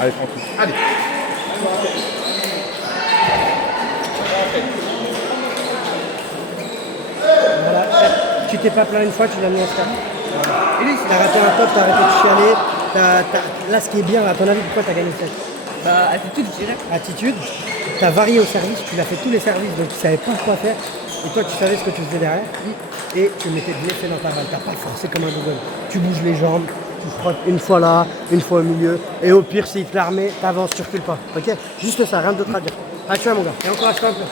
Allez, tranquille. Allez. Voilà. Tu t'es pas plaint une fois, tu l'as mis en stade. T'as raté un top, t'as arrêté de chialer. Là, ce qui est bien, à ton avis, pourquoi t'as gagné cette Bah, attitude, je dirais. attitude? T'as varié au service, tu l'as fait tous les services, donc tu savais pas quoi faire. Et toi, tu savais ce que tu faisais derrière. Et tu mettais de l'effet dans ta balle. T'as pas forcé comme un double. Tu bouges les jambes, tu frottes une fois là, une fois au milieu. Et au pire, s'il te l'a remis, t'avances, tu recules pas. Ok? Juste ça, rien d'autre à dire. Ah, tu vois, mon gars. Et encourage-toi un peu.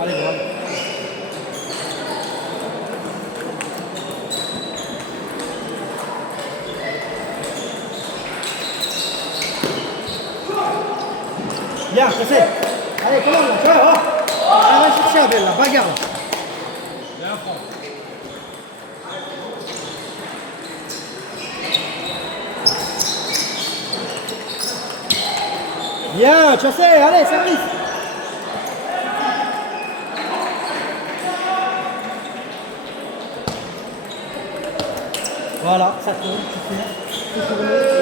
Allez, bravo. Bien, je sais. Allez, comment là, tu vois, oh. Ah, va chercher Abel, là, bagarre. Bien, tu sais, allez, service. Voilà, ça tourne, tu tournes.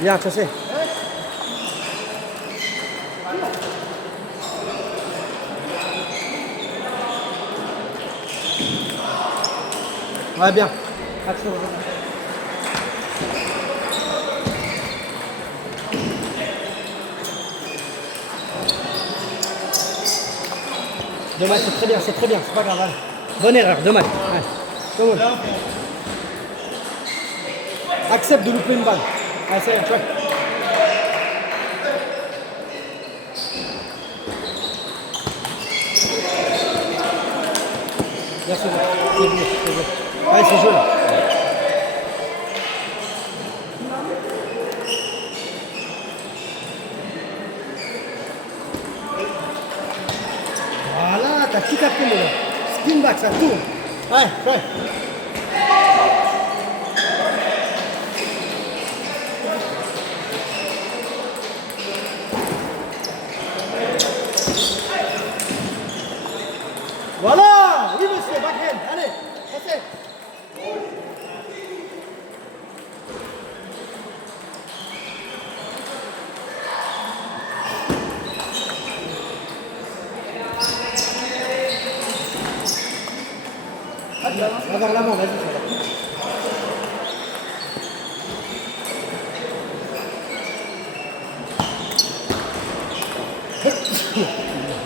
Bien, tu sais. Ouais, bien. Action. Dommage, c'est très bien, c'est pas grave. Allez. Bonne erreur, dommage. Ouais. Come on. Accepte de louper une balle. Allez, ça y est, tu vois. Bien, c'est bon. C'est bon, c'est bon. Allez, c'est joli. Voilà, t'as tout capté, mon gars. Spin back, ça tourne. Ouais, ouais. Voilà. Oui, monsieur, backhand. Allez, passez. Va vers l'avant, vas-y.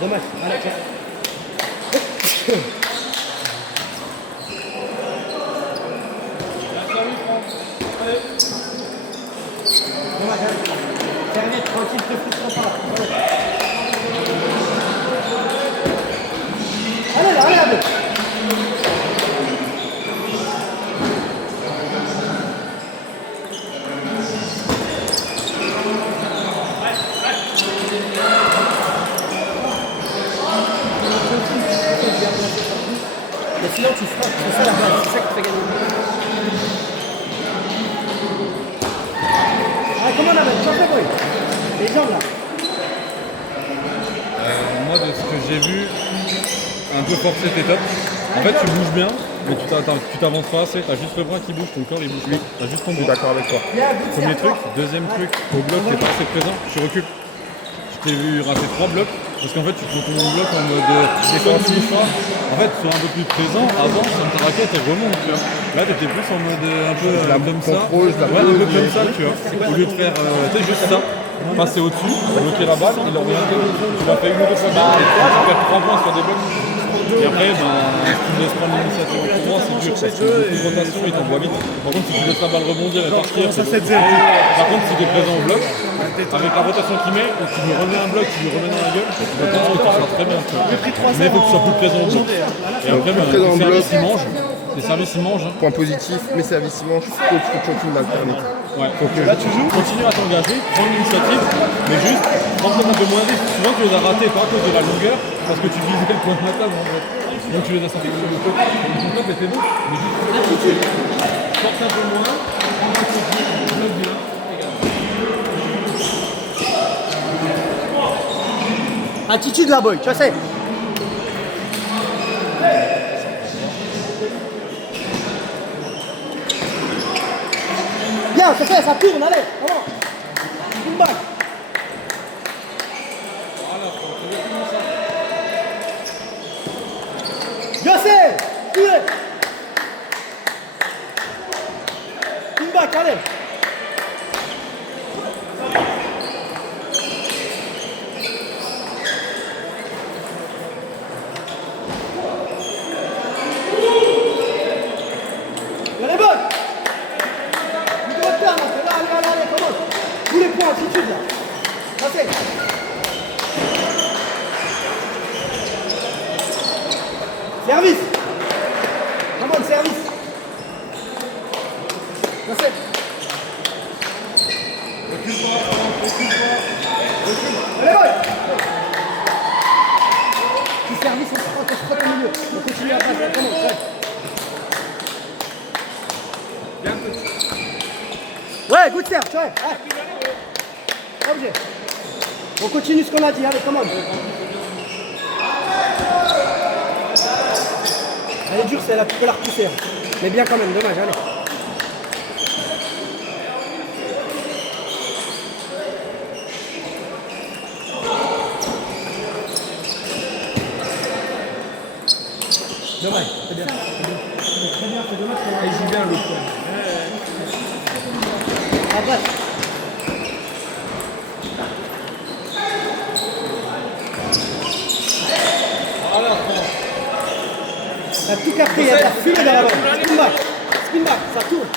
Dommage. Allez, tiens. Dommage, hein. Serviette, tranquille, te frustre pas. Allez là, allez, allez. Mais sinon tu frappes, c'est ça la base, c'est ça qui te fait gagner. Ah, comment on appelle? Tu en fais quoi? Les jambes là. Moi, de ce que j'ai vu, un peu forcé tes tops. En fait, tu bouges bien, mais tu t'avances pas assez. T'as juste le bras qui bouge, ton corps il bouge plus. T'as juste ton Je suis bras. d'accord avec toi. Premier truc. Deuxième truc, au bloc, t'es pas assez présent, tu recules. Je t'ai vu rater 3 blocs, parce qu'en fait, tu prends ton bloc en mode défensif. En fait, sois un peu plus présent, avance sur ta raquette et remonte, tu vois. Là, t'étais plus en mode un peu Je la comme ça. contrôle, je la Ouais, un peu pose, comme et- ça, tu vois. Au lieu de faire, tu sais, juste ça. passer au-dessus, bloquer la balle, il orienter. Tu l'as fait une ou deux fois bien, tu perds 3 points sur des blocs. Et après, si tu me laisses prendre l'initiative en courant, c'est dur parce que beaucoup de rotation, il t'envoie vite. Par contre, si tu laisses la balle rebondir et partir, c'est par contre, si tu es présent au bloc, avec la rotation qu'il met, ou tu lui remets un bloc, tu lui remets dans la gueule, je pense que tu seras très bien. Mais il faut que tu sois plus présent au bloc. Et après, les services, ils mangent. Les services, ils mangent. Point positif, mes services ils mangent, coach faut que tu continues d'alterner. Ouais. Là, tu joues, continue à t'engager, prends l'initiative, mais juste, prends peut-être un peu moins vite. Souvent, tu les as ratés, pas à cause de la longueur, parce que tu visais le point de la table en fait. Donc, tu les as sortis sur le top. Le top était bon, mais juste l'attitude. Force un peu moins, prends l'attitude, bloque bien. Attitude là, boy, tu sais. Bien, c'est fait, ça tourne, allez, comment? Come back. Je sais, tire. Come back, allez. Elle est bonne. Allez, commence. Tous les points, attitude là. Passez. Service. Come on, service. Passez. Allez, boy. Petit service, on se frotte au milieu. On continue à passer. Comment? Ouais, good serve, tu vois. Objet. On continue ce qu'on a dit, allez, commande. Elle est dure, celle-là, tu peux la repousser. Hein. Mais bien quand même, dommage, allez. Dommage, c'est bien. C'est très bien, c'est dommage. Elle joue bien le point. À droite. T'as tout capté, il y a de la fumée dans la balle. Spin back, ça tourne.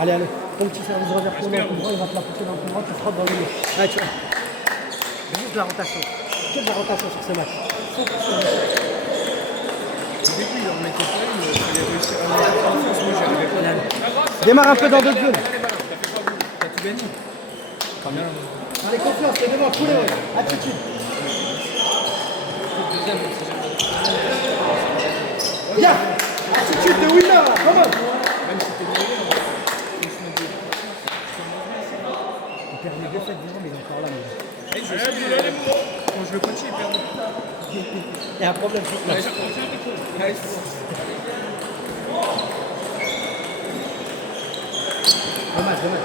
Allez, allez, ton petit service revers tourné en droit, il va te la pousser dans le droit, tu frottes dans le milieu. Allez, tu vois. Juste de la rotation. Que de la rotation sur ce match. Au début, il en mettait pas une, il fallait réussir à mettre en France, moi j'y arrivais pas. Démarre un peu dans d'autres zones. T'as tout gagné. Allez, confiance, c'est devant, tous les ouais. Attitude. Bien. Attitude de winner, là, comment? Il perd les 2 sets devant, mais il est encore là. Quand je le coach, il perd. Il y a un problème sur place. Dommage, dommage.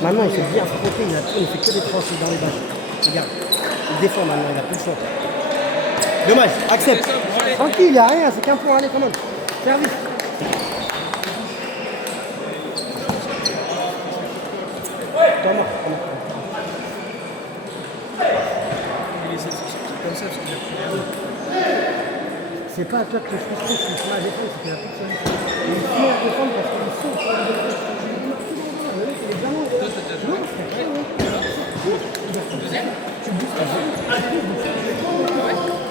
Maintenant, il fait bien frotter, il ne fait que des tranchées dans les bâches. Regarde, il défend maintenant, il a plus de choix. Dommage, accepte. Tranquille, il n'y a rien, c'est qu'un point, allez, quand même. Service. Thomas. C'est pas à toi que je suis frustré, c'est sur la défense, c'est qu'il a plus de solution. Il est fier de défendre parce qu'il est saut sur la défense. Le mec, il est bien loin. Non, c'est très loin. Tu boostes la zone.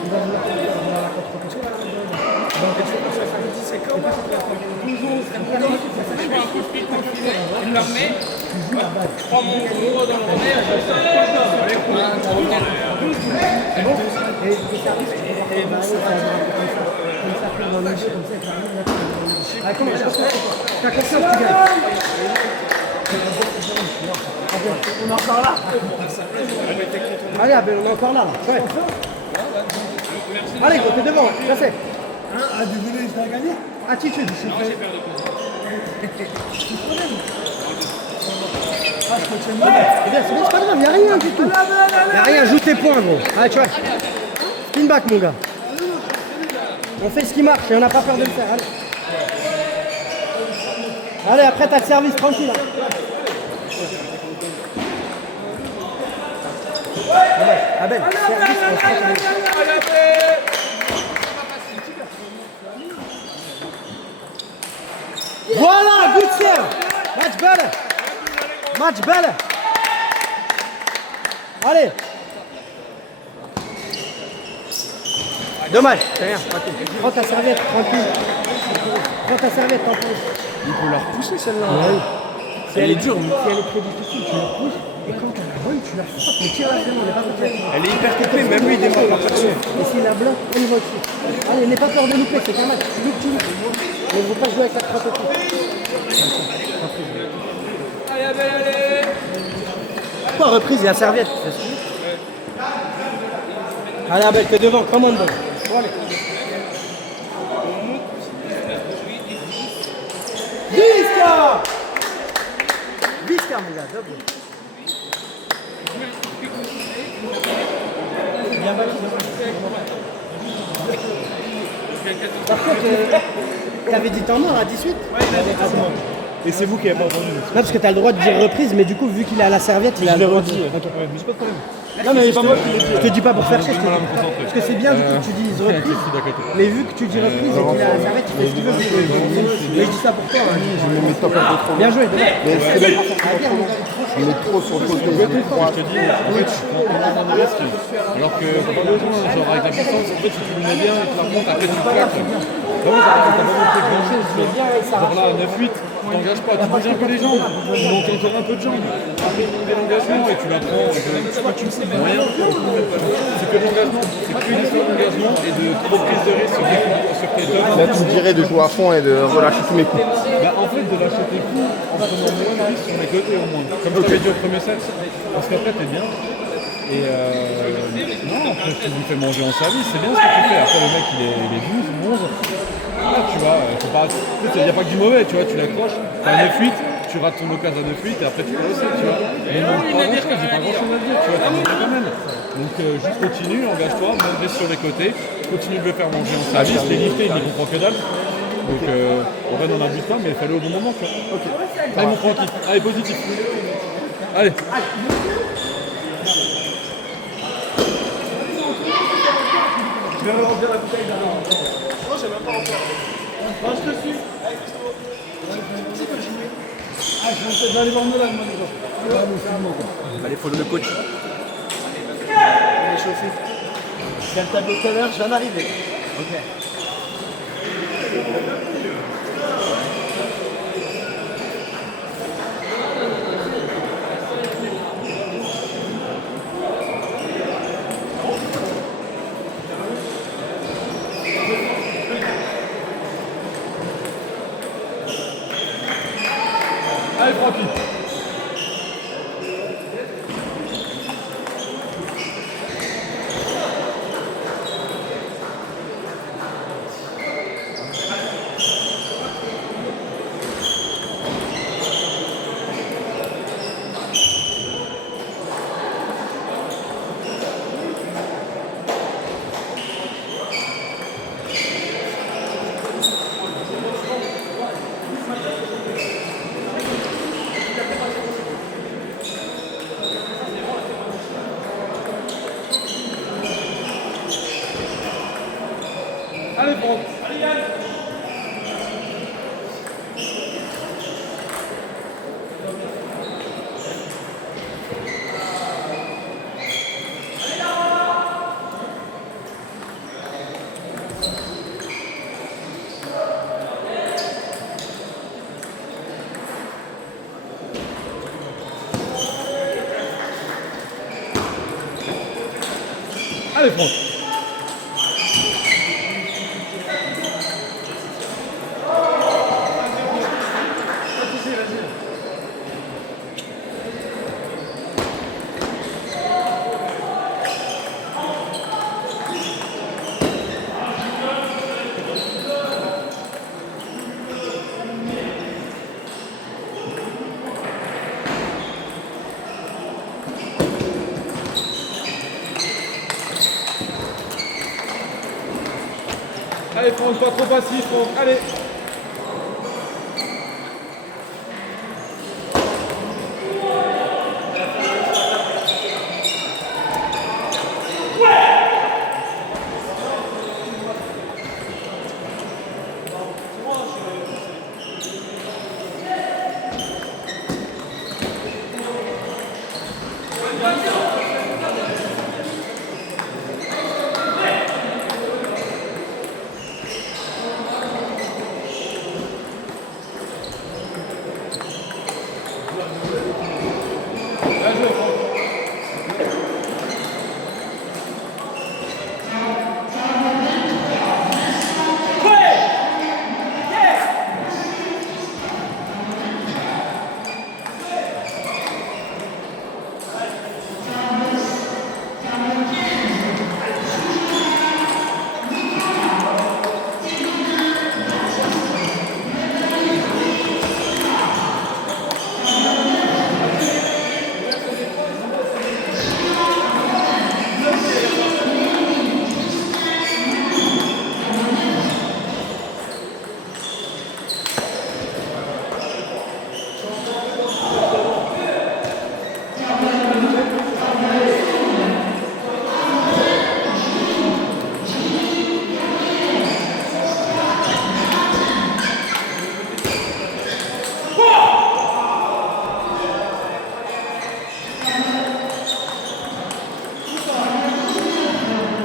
Il va vouloir la contre-pression. C'est comme ça. Il me remet, je prends mon gros dans le remet, c'est bon. Et les services, tu peux voir comme ça plein dans le jeu, comme ça, ça arrive là. Allez, comment, t'as confiance, tu gagnes. On est encore là. Allez, on est encore là. Ouais. Allez, go, t'es devant, ça c'est. Ah, désolé, je vais gagner. Attitude. Non, j'ai perdu. C'est bien, c'est pas grave, il n'y a rien du tout. Il n'y a rien, joue tes points, gros. Allez, tu vois. Spin back, mon gars. On fait ce qui marche et on n'a pas peur de le faire. Allez, allez après, t'as le service, tranquille. Ah ben, service, on se fait. Voilà, good serve. Much better. Much better. Allez. Dommage, c'est rien. Prends ta serviette, tranquille. Prends ta serviette, tranquille. Il peut la repousser celle-là. Oui. Si elle est dure, mais Si elle est très difficile, tu la pousses. Et quand tu la bonne, tu la frappes. Mais tire la on n'est pas contre la elle est hyper coupée, même lui il démarre par dessus. Et s'il la bloque, on y va dessus. Allez, n'aie pas peur de louper, c'est qu'un match. Tu loupes, tu loupes. Mais il ne faut pas jouer avec la crotte au cou. Pas reprise, il y a serviette. C'est sûr. Allez, Abel, t'es devant, commande. Allez. Visca! Visca, mon gars, double. Par contre, t'avais dit temps mort à 18? Et c'est vous qui avez pas entendu. Non, parce que t'as le droit de dire reprise, mais du coup, vu qu'il est à la serviette, il a Je le l'ai droit redit. de... Ok. Ouais, mais j'ai pas de problème. Non, mais pas moi qui l'ai dit. je te dis pas pour faire chier, je te mal à dis me concentrer. parce que c'est bien du coup que tu dises reprise, mais vu que tu dis reprise et qu'il est à la serviette, tu fais ce qu'il veut. Mais je dis ça pour toi. Hein. Je me mets top un peu trop. Bien joué, dommage. Mais c'est là je mets trop sur le côté. Je te dis, en fait, tu prends énormément de risques. Alors que pas besoin, genre avec la puissance, en fait, si tu le mets bien et tu la remontes, après tu claques. Vraiment, t'as pas monté grand chose, tu vois. Genre là, 9-8, t'engages pas, tu bouges un peu les jambes, tu montes encore un peu de jambes. Après, il y a l'engagement et tu la prends. Tu ne sais rien. C'est que l'engagement, c'est qu'une histoire d'engagement et de trop de prise de risque sur tes tops. Là, tu me dirais de jouer à fond et de relâcher tous mes coups. Bah, en fait, de lâcher tes coups en prenant moins de risques sur les côtés au moins. Comme je t'avais dit au premier set, parce qu'après t'es bien. Et non, après tu lui fais manger en service, c'est bien ce que tu fais. Après le mec il est 12, 11. Là tu vois, faut pas. Il n'y a pas que du mauvais, tu vois, tu l'accroches, t'as un 9-8, tu rates ton occasion à 9-8 et après tu peux aussi, tu vois. Mais non, pas grand chose, j'ai pas grand chose à dire, tu vois, t'as mangé quand même. Donc juste continue, engage-toi, même reste sur les côtés, continue de le faire manger en service, les liftés, il n'y comprend que dalle. Donc en vrai n'en abuse pas, mais fais-le au bon moment, tu vois. Ok. Allez mon tranquille, allez positif. Allez. Je vais remplir la bouteille d'avant. Non, j'ai même pas encore. Non, je te suis. Ah, je vais peut-être aller voir Nolan, moi, Allez, follow le coach. On est chauffé. J'ai le tableau tout à l'heure, je viens d'arriver. Ok. Allez tranquille. Allez, Franck. Allez, Yann. Allez, Franck. Allez Franck, pas trop passif Franck, allez. Bien joué Franck.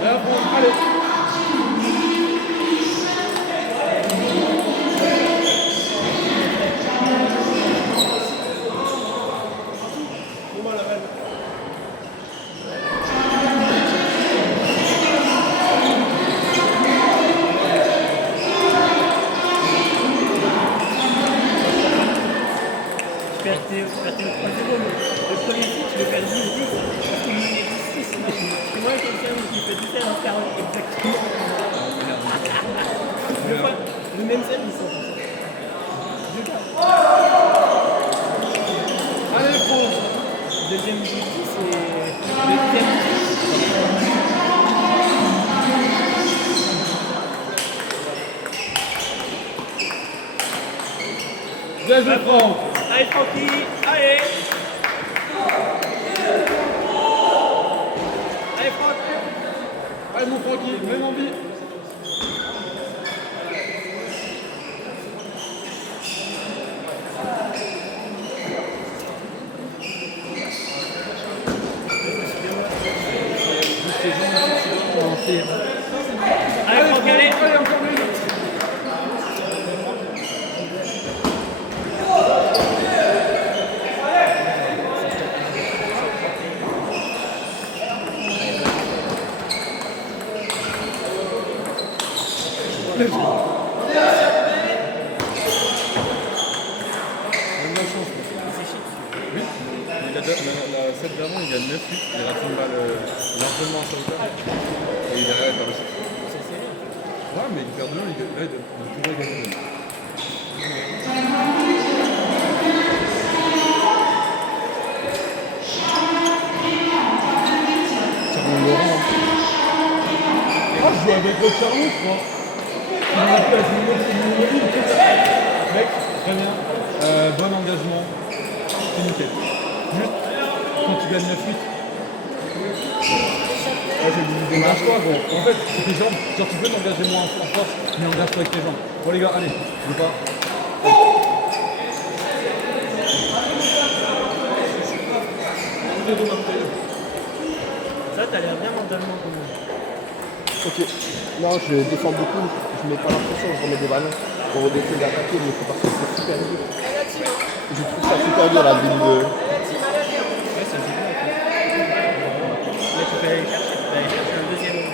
Bien Franck, allez. Tu perds tes 3-0, mais le premier site, tu le perds 10-10. Parce qu'il menait 10-6. C'est moi quelqu'un qui fait 17 en 40 exactement. Deux fois, le même service. Deux cas. Allez Franck. Deuxième 10 et le deuxième. Bien joué Franck. Allez Francky, allez. Allez Franck. Allez mon Francky, même envie. Allez Franck, allez. Allez encore une. Oui, la set d'avant, il gagne 9-8, il rate une balle largement à sa hauteur. Et il est derrière par le set. Ouais, mais il perd de 1, il pourrait gagner de 1. C'est bon, Laurent. Ah, je joue avec le cerveau, je crois. Mec, très bien. Bon engagement. C'est nickel. Juste quand tu gagnes 9-8. Ouais, j'ai dit engage-toi gros. En fait, c'est tes jambes. Genre tu peux t'engager moins en force, mais engage-toi avec tes jambes. Bon les gars, allez, je veux pas. Ça, t'as l'air bien mentalement comme moi. Ok. Non, je défends beaucoup. Je mets pas l'impression, je remets des ballons pour essayer d'attaquer, mais c'est parce que c'est super dur. Je trouve ça super dur la ville de. Ouais, ça joue bien. Là, tu peux aller chercher un deuxième.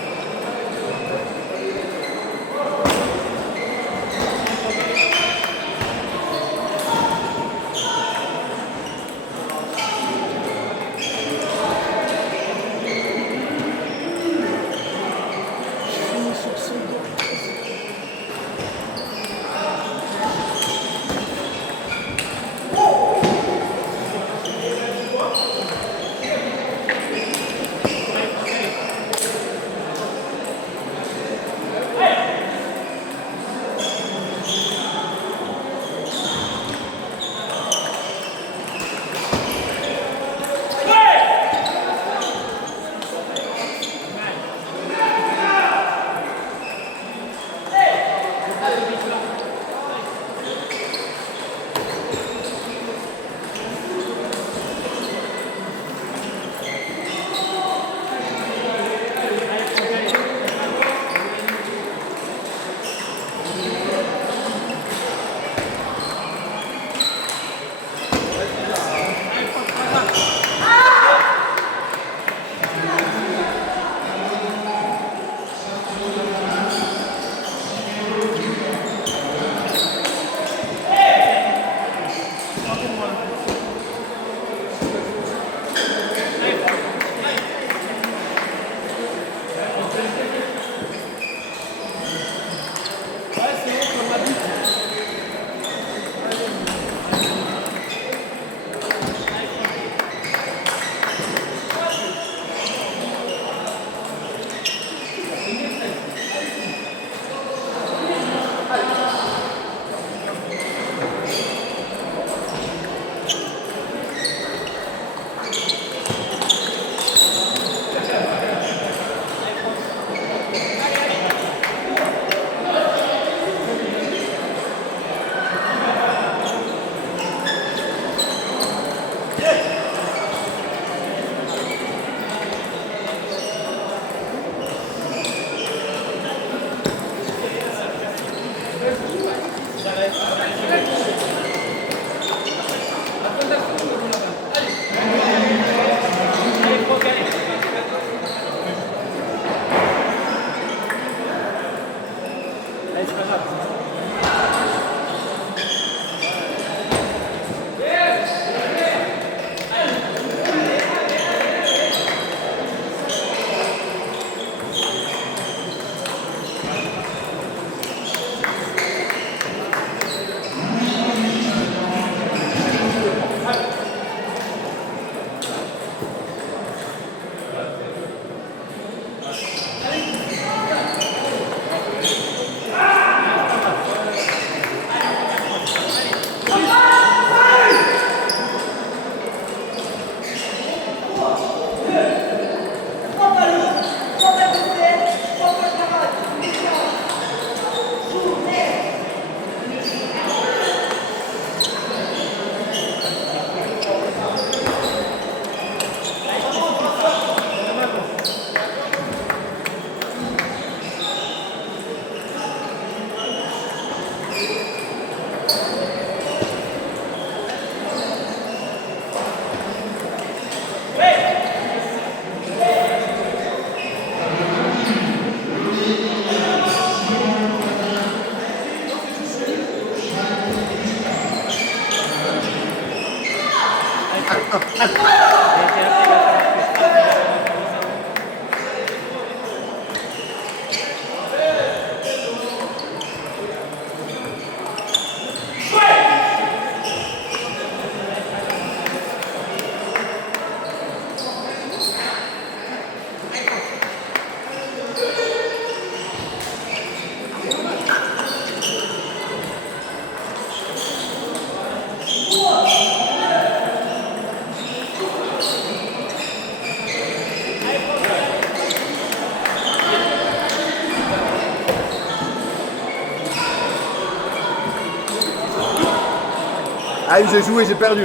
Allez, c'est pas grave. Ah, j'ai joué, j'ai perdu.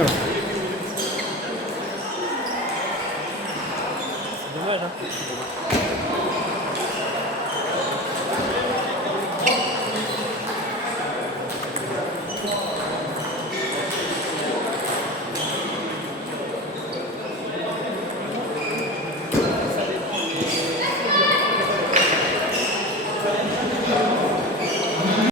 C'est dommage, hein.